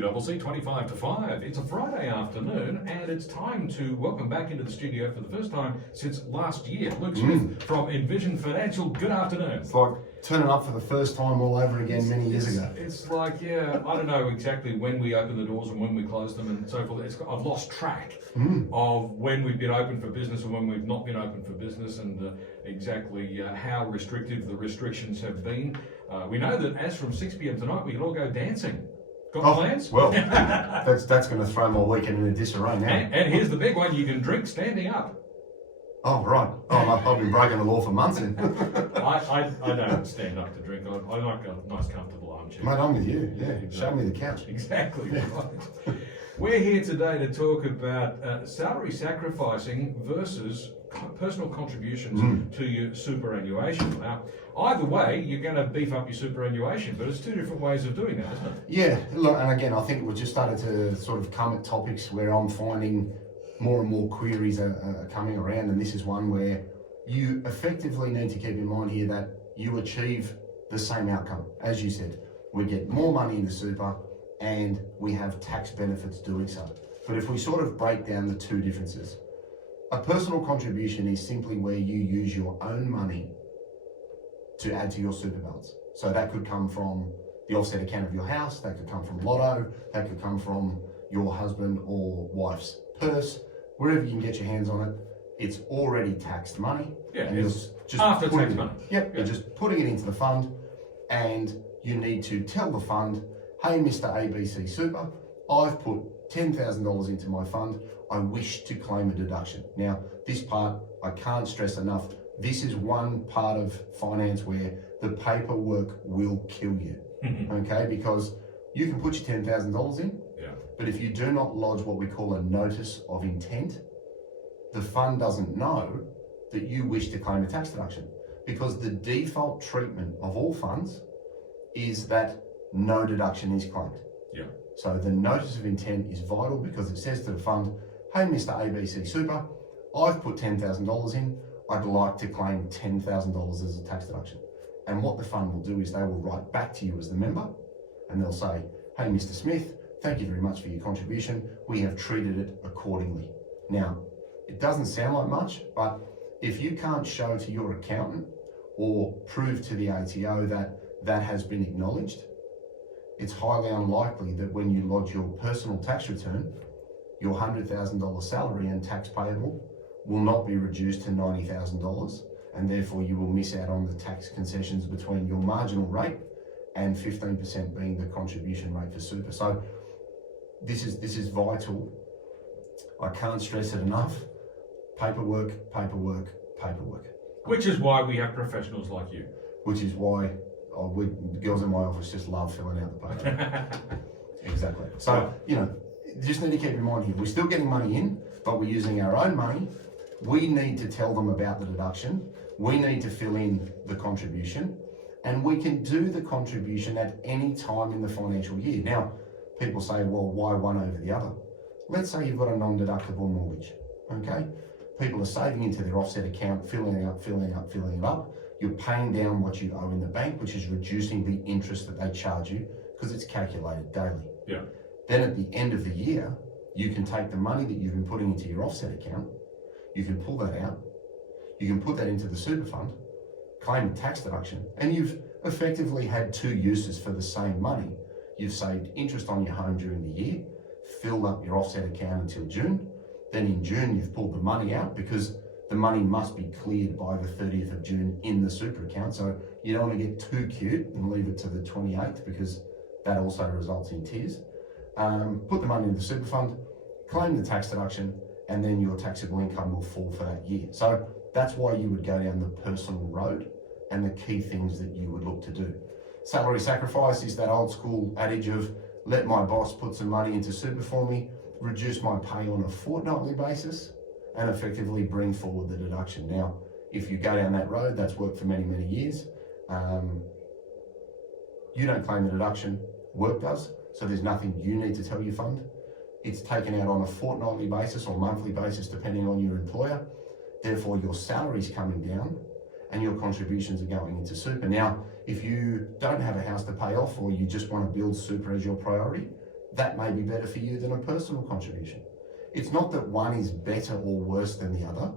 2CC 25 to 5. It's a Friday afternoon and it's time to welcome back into the studio for the first time since last year. Luke Smith from Envision Financial. Good afternoon. It's like turning up for the first time all over again many years ago. It's like, I don't know exactly when we open the doors and when we close them and so forth. I've lost track of when we've been open for business and when we've not been open for business, and exactly how restrictive the restrictions have been. We know that as from 6 p.m. tonight, we can all go dancing. Got plans? Well, that's going to throw my weekend in a disarray now. And here's the big one: you can drink standing up. Oh, right. I've been breaking the law for months then. I don't stand up to drink. I like a nice comfortable armchair. Mate, I'm with you. Yeah, show me the couch. Exactly right. We're here today to talk about salary sacrificing versus personal contributions to your superannuation. Now, either way, you're going to beef up your superannuation, but it's two different ways of doing that, isn't it? Yeah, look, and again, I think we've just started to sort of come at topics where I'm finding more and more queries are coming around, and this is one where you effectively need to keep in mind here that you achieve the same outcome. As you said, we get more money into super and we have tax benefits doing so. But if we sort of break down the two differences, a personal contribution is simply where you use your own money to add to your super balance. So that could come from the offset account of your house, that could come from Lotto, that could come from your husband or wife's purse, wherever you can get your hands on it. It's already taxed money. Yeah, and it's just after tax money. Yep, you're just putting it into the fund, and you need to tell the fund, hey, Mr. ABC Super, I've put $10,000 into my fund. I wish to claim a deduction. Now, this part, I can't stress enough. This is one part of finance where the paperwork will kill you, okay? Because you can put your $10,000 in, but if you do not lodge what we call a notice of intent, the fund doesn't know that you wish to claim a tax deduction, because the default treatment of all funds is that no deduction is claimed. Yeah. So the notice of intent is vital because it says to the fund, hey, Mr. ABC Super, I've put $10,000 in. I'd like to claim $10,000 as a tax deduction. And what the fund will do is they will write back to you as the member, and they'll say, hey, Mr. Smith, thank you very much for your contribution. We have treated it accordingly. Now, it doesn't sound like much, but if you can't show to your accountant or prove to the ATO that that has been acknowledged, it's highly unlikely that when you lodge your personal tax return, your $100,000 salary and tax payable will not be reduced to $90,000, and therefore you will miss out on the tax concessions between your marginal rate and 15% being the contribution rate for super. So this is vital. I can't stress it enough. Paperwork, paperwork, paperwork. Which is why we have professionals like you. Which is why the girls in my office just love filling out the paper. Exactly. So, you just need to keep in mind here, we're still getting money in, but we're using our own money. We need to tell them about the deduction. We need to fill in the contribution, and we can do the contribution at any time in the financial year. Now, people say, well, why one over the other? Let's say you've got a non-deductible mortgage, okay? People are saving into their offset account, filling it up. You're paying down what you owe in the bank, which is reducing the interest that they charge you because it's calculated daily. Yeah. Then at the end of the year, you can take the money that you've been putting into your offset account, you can pull that out, you can put that into the super fund, claim a tax deduction, and you've effectively had two uses for the same money. You've saved interest on your home during the year, filled up your offset account until June, then in June you've pulled the money out because the money must be cleared by the 30th of June in the super account. So you don't want to get too cute and leave it to the 28th because that also results in tears. Put the money in the super fund, claim the tax deduction, and then your taxable income will fall for that year. So that's why you would go down the personal road and the key things that you would look to do. Salary sacrifice is that old school adage of let my boss put some money into super for me, reduce my pay on a fortnightly basis, and effectively bring forward the deduction. Now, if you go down that road, that's worked for many, many years. You don't claim the deduction, work does, so there's nothing you need to tell your fund. It's taken out on a fortnightly basis or monthly basis, depending on your employer. Therefore, your salary's coming down and your contributions are going into super. Now, if you don't have a house to pay off or you just want to build super as your priority, that may be better for you than a personal contribution. It's not that one is better or worse than the other.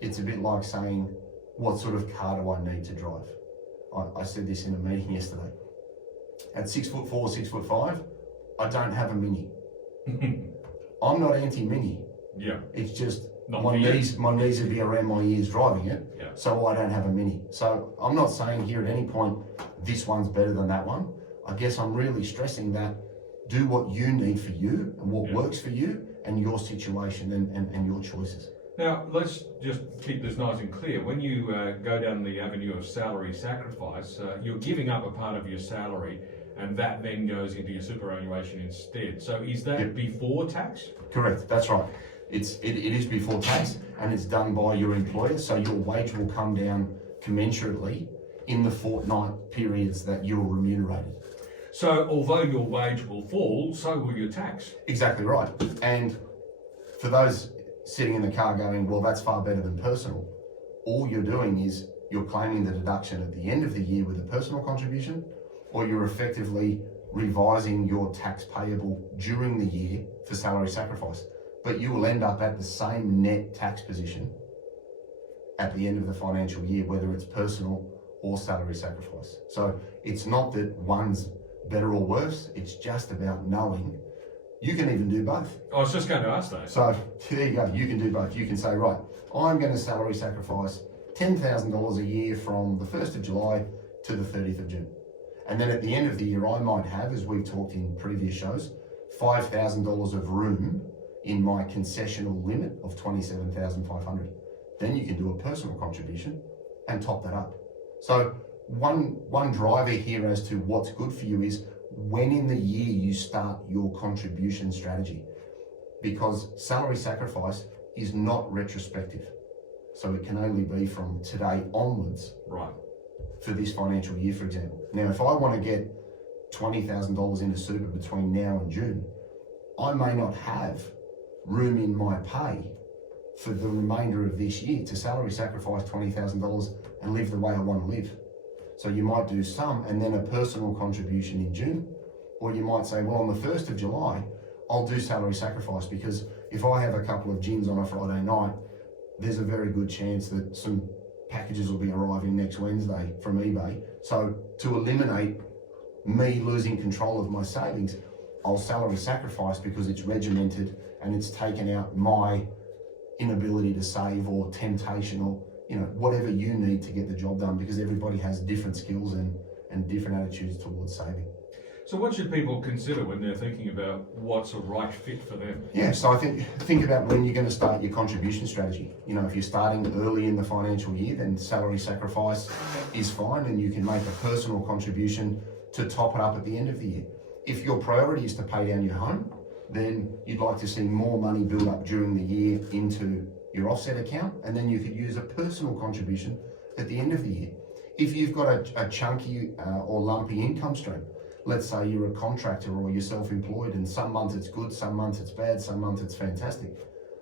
It's a bit like saying, what sort of car do I need to drive? I said this in a meeting yesterday. At 6'4", 6'5", I don't have a Mini. I'm not anti-Mini. Yeah. It's just Not my for you. knees would be around my ears driving it, Yeah. so I don't have a Mini. So I'm not saying here at any point, this one's better than that one. I guess I'm really stressing that do what you need for you and what works for you and your situation and your choices. Now, let's just keep this nice and clear. When you go down the avenue of salary sacrifice, you're giving up a part of your salary, and that then goes into your superannuation instead. So is that before tax? Correct, that's right. It is before tax, and it's done by your employer, so your wage will come down commensurately in the fortnight periods that you're remunerated. So although your wage will fall, so will your tax. Exactly right. And for those sitting in the car going, well, that's far better than personal, all you're doing is you're claiming the deduction at the end of the year with a personal contribution, or you're effectively revising your tax payable during the year for salary sacrifice. But you will end up at the same net tax position at the end of the financial year, whether it's personal or salary sacrifice. So it's not that one's better or worse, it's just about knowing you can even do both. I was just going to ask that. So there you go, you can do both. You can say, right, I'm going to salary sacrifice $10,000 a year from the 1st of July to the 30th of June. And then at the end of the year, I might have, as we've talked in previous shows, $5,000 of room in my concessional limit of $27,500. Then you can do a personal contribution and top that up. So one driver here as to what's good for you is when in the year you start your contribution strategy, because salary sacrifice is not retrospective. So it can only be from today onwards. Right. For this financial year, for example. Now, if I want to get $20,000 into super between now and June, I may not have room in my pay for the remainder of this year to salary sacrifice $20,000 and live the way I want to live. So you might do some and then a personal contribution in June, or you might say, well, on the 1st of July, I'll do salary sacrifice, because if I have a couple of gins on a Friday night, there's a very good chance that some packages will be arriving next Wednesday from eBay. So to eliminate me losing control of my savings, I'll salary sacrifice because it's regimented and it's taken out my inability to save or temptation or whatever you need to get the job done, because everybody has different skills and different attitudes towards saving. So what should people consider when they're thinking about what's a right fit for them? Yeah, so I think about when you're going to start your contribution strategy. If you're starting early in the financial year, then salary sacrifice is fine and you can make a personal contribution to top it up at the end of the year. If your priority is to pay down your home, then you'd like to see more money build up during the year into your offset account, and then you could use a personal contribution at the end of the year. If you've got a chunky or lumpy income stream, let's say you're a contractor or you're self-employed and some months it's good, some months it's bad, some months it's fantastic.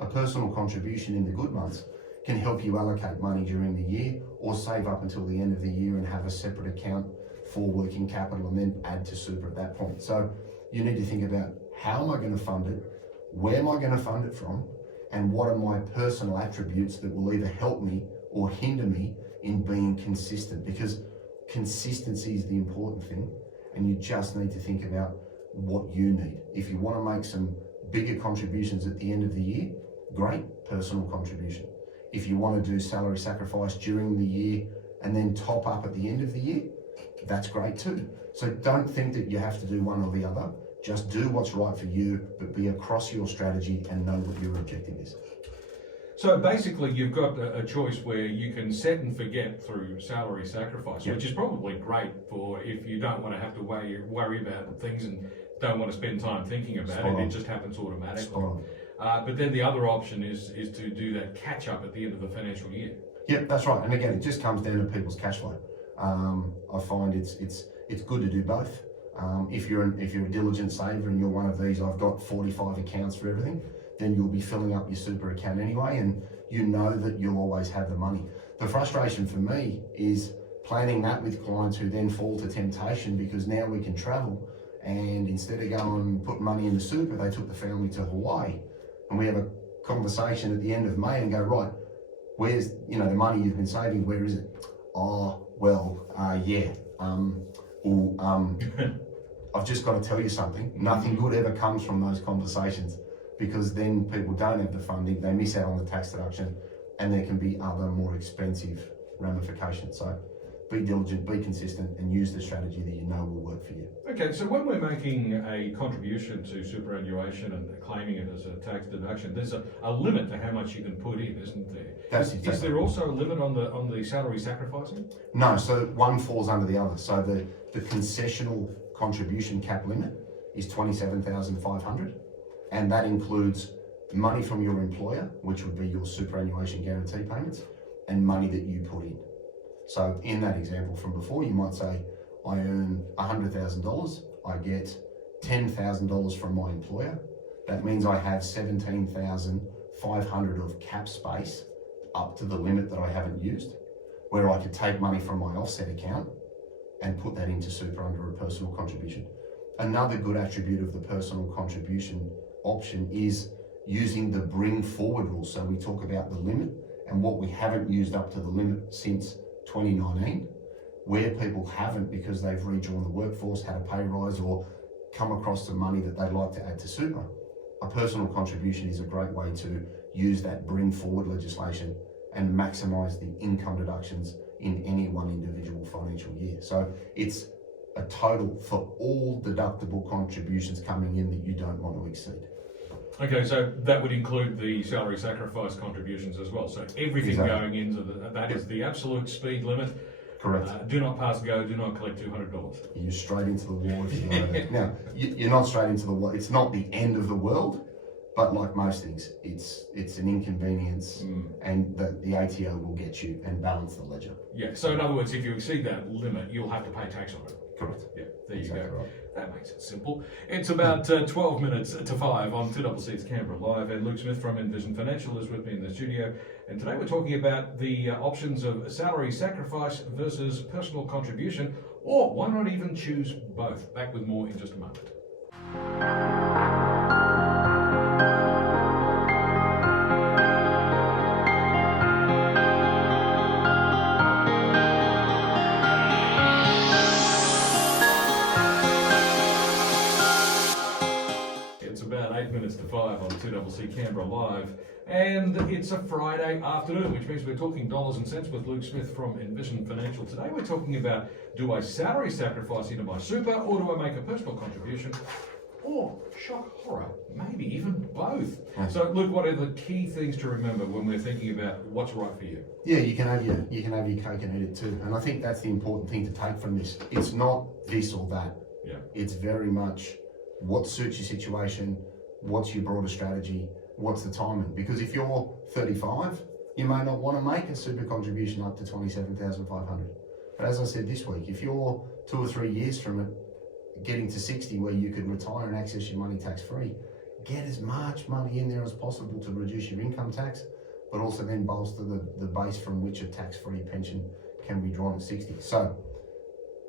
A personal contribution in the good months can help you allocate money during the year or save up until the end of the year and have a separate account for working capital and then add to super at that point. So you need to think about, how am I going to fund it? Where am I going to fund it from? And what are my personal attributes that will either help me or hinder me in being consistent? Because consistency is the important thing. And you just need to think about what you need. If you want to make some bigger contributions at the end of the year, great, personal contribution. If you want to do salary sacrifice during the year and then top up at the end of the year, that's great too. So don't think that you have to do one or the other. Just do what's right for you, but be across your strategy and know what your objective is. So basically, you've got a choice where you can set and forget through salary sacrifice, which is probably great for if you don't want to have to worry about things and don't want to spend time thinking about it. It just happens automatically. But then the other option is to do that catch up at the end of the financial year. Yep, that's right. And again, it just comes down to people's cash flow. I find it's good to do both. If you're a diligent saver and you're one of these, I've got 45 accounts for everything, then you'll be filling up your super account anyway, and you know that you'll always have the money. The frustration for me is planning that with clients who then fall to temptation because now we can travel and instead of going and putting money into super, they took the family to Hawaii. And we have a conversation at the end of May and go, right, where's, the money you've been saving, where is it? Oh, well, yeah. I've just got to tell you something. Nothing good ever comes from those conversations, because then people don't have the funding, they miss out on the tax deduction, and there can be other more expensive ramifications. So be diligent, be consistent, and use the strategy that you know will work for you. Okay, so when we're making a contribution to superannuation and claiming it as a tax deduction, there's a limit to how much you can put in, isn't there? Is there also a limit on the salary sacrificing? No, so one falls under the other. So the concessional contribution cap limit is $27,500, and that includes money from your employer, which would be your superannuation guarantee payments, and money that you put in. So in that example from before, you might say, I earn $100,000, I get $10,000 from my employer. That means I have $17,500 of cap space up to the limit that I haven't used, where I could take money from my offset account and put that into super under a personal contribution. Another good attribute of the personal contribution option is using the bring forward rule. So we talk about the limit and what we haven't used up to the limit since 2019, where people haven't because they've rejoined the workforce, had a pay rise, or come across some money that they'd like to add to super. A personal contribution is a great way to use that bring forward legislation and maximise the income deductions in any one individual financial year. So it's a total for all deductible contributions coming in that you don't want to exceed. Okay, so that would include the salary sacrifice contributions as well. So everything going into that is the absolute speed limit. Correct. Do not pass go, do not collect $200. You're straight into the wall if you know that. Now, you're not straight into the wall. It's not the end of the world, but like most things, it's an inconvenience, and the ATO will get you and balance the ledger. Yeah, so in other words, if you exceed that limit, you'll have to pay tax on it. Correct. Yeah, there you go. Right. That makes it simple. It's about 12 minutes to 5 on 2CC's Canberra Live, and Luke Smith from Envision Financial is with me in the studio. And today we're talking about the options of salary sacrifice versus personal contribution, or why not even choose both? Back with more in just a moment. About 8 minutes to 5 on 2CC Canberra Live, and it's a Friday afternoon, which means we're talking dollars and cents with Luke Smith from Envision Financial. Today we're talking about, do I salary sacrifice into my super, or do I make a personal contribution, or, shock horror, maybe even both? So Luke, what are the key things to remember when we're thinking about what's right for you? Yeah, you can have your cake and eat it too, and I think that's the important thing to take from this. It's not this or that. Yeah. It's very much what suits your situation, what's your broader strategy, what's the timing. Because if you're 35, you may not want to make a super contribution up to $27,500. But as I said this week, if you're 2 or 3 years from it, getting to 60 where you could retire and access your money tax-free, get as much money in there as possible to reduce your income tax, but also then bolster the base from which a tax-free pension can be drawn at 60. So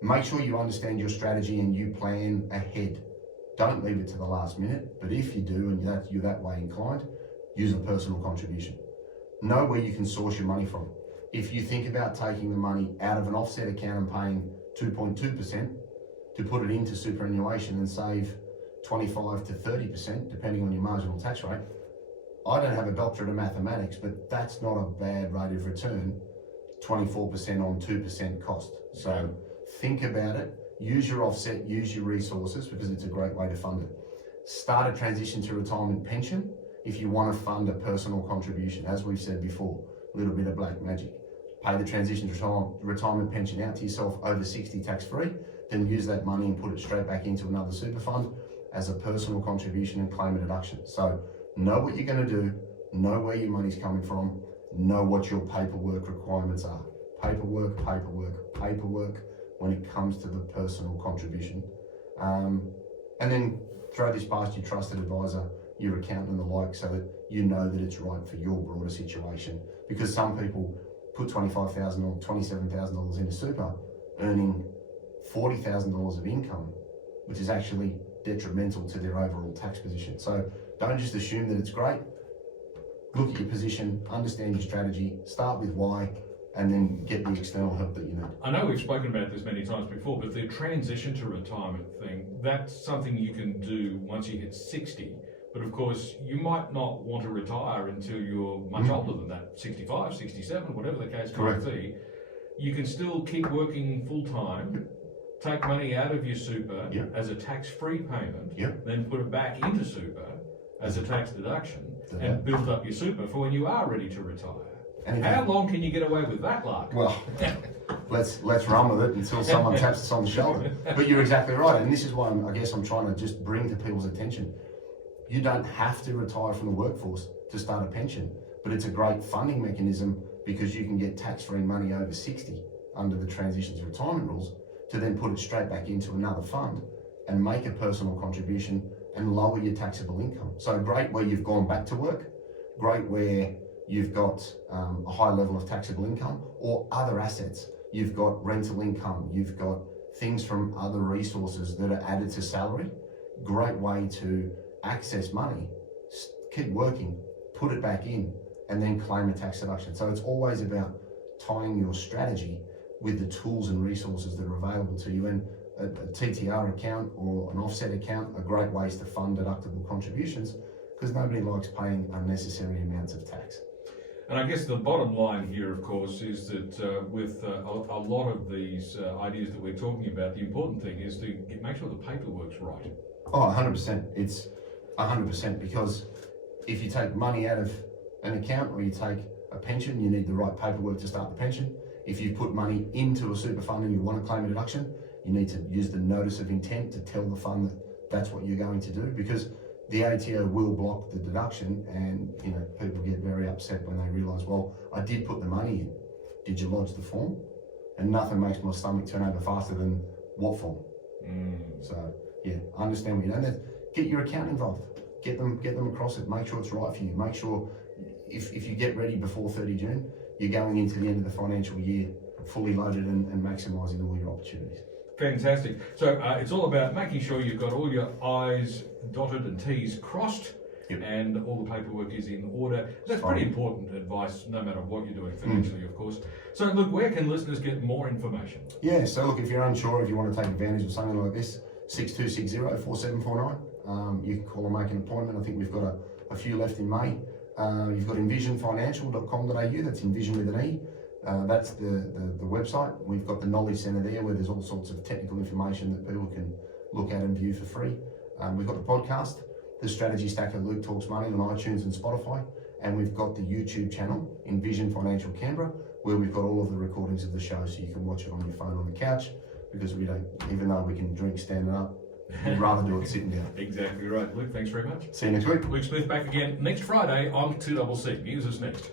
make sure you understand your strategy and you plan ahead. Don't leave it to the last minute, but if you do and you're that way inclined, use a personal contribution. Know where you can source your money from. If you think about taking the money out of an offset account and paying 2.2% to put it into superannuation and save 25 to 30%, depending on your marginal tax rate, I don't have a doctorate of mathematics, but that's not a bad rate of return, 24% on 2% cost. So think about it. Use your offset, use your resources, because it's a great way to fund it. Start a transition to retirement pension if you want to fund a personal contribution. As we've said before, a little bit of black magic. Pay the transition to retirement pension out to yourself over 60 tax-free, then use that money and put it straight back into another super fund as a personal contribution and claim a deduction. So know what you're going to do, know where your money's coming from, know what your paperwork requirements are. Paperwork when it comes to the personal contribution. And then throw this past your trusted advisor, your accountant and the like, so that you know that it's right for your broader situation. Because some people put $25,000 or $27,000 into super, earning $40,000 of income, which is actually detrimental to their overall tax position. So don't just assume that it's great. Look at your position, understand your strategy, start with why, and then get the external help that you need. I know we've spoken about this many times before, but the transition to retirement thing, that's something you can do once you hit 60. But of course, you might not want to retire until you're much older than that, 65, 67, whatever the case might be. You can still keep working full time, take money out of your super as a tax-free payment, then put it back into super as a tax deduction, and build up your super for when you are ready to retire. And how long can you get away with that, Lark? Well, let's run with it until someone taps us on the shoulder. But you're exactly right, and this is why I'm trying to just bring to people's attention. You don't have to retire from the workforce to start a pension, but it's a great funding mechanism because you can get tax-free money over 60 under the transition to retirement rules to then put it straight back into another fund and make a personal contribution and lower your taxable income. So great where you've gone back to work, great where you've got a high level of taxable income or other assets. You've got rental income, you've got things from other resources that are added to salary. Great way to access money, keep working, put it back in, and then claim a tax deduction. So it's always about tying your strategy with the tools and resources that are available to you. And a TTR account or an offset account are great ways to fund deductible contributions because nobody likes paying unnecessary amounts of tax. And I guess the bottom line here, of course, is that with a lot of these ideas that we're talking about, the important thing is to make sure the paperwork's right. Oh, 100%. It's 100% because if you take money out of an account or you take a pension, you need the right paperwork to start the pension. If you put money into a super fund and you want to claim a deduction, you need to use the notice of intent to tell the fund that that's what you're going to do, because the ATO will block the deduction, and people get very upset when they realise, well, I did put the money in. Did you lodge the form? And nothing makes my stomach turn over faster than what form. So understand what you're doing. Get your accountant involved. Get them across it. Make sure it's right for you. Make sure if you get ready before 30 June, you're going into the end of the financial year fully loaded and maximising all your opportunities. Fantastic. So it's all about making sure you've got all your I's dotted and T's crossed, and all the paperwork is in order. That's pretty important advice, no matter what you're doing financially, of course. So look, where can listeners get more information? Yeah, so look, if you're unsure, if you want to take advantage of something like this, 6260-4749. You can call and make an appointment. I think we've got a few left in May. You've got envisionfinancial.com.au, that's Envision with an E. That's the website. We've got the Knowledge Centre there where there's all sorts of technical information that people can look at and view for free. We've got the podcast, The Strategy Stacker Luke Talks Money on iTunes and Spotify. And we've got the YouTube channel, Envision Financial Canberra, where we've got all of the recordings of the show so you can watch it on your phone on the couch, because we don't, even though we can drink standing up, we'd rather do it sitting down. Exactly right. Luke, thanks very much. See you next week. Luke Smith back again next Friday on 2CC. News is next.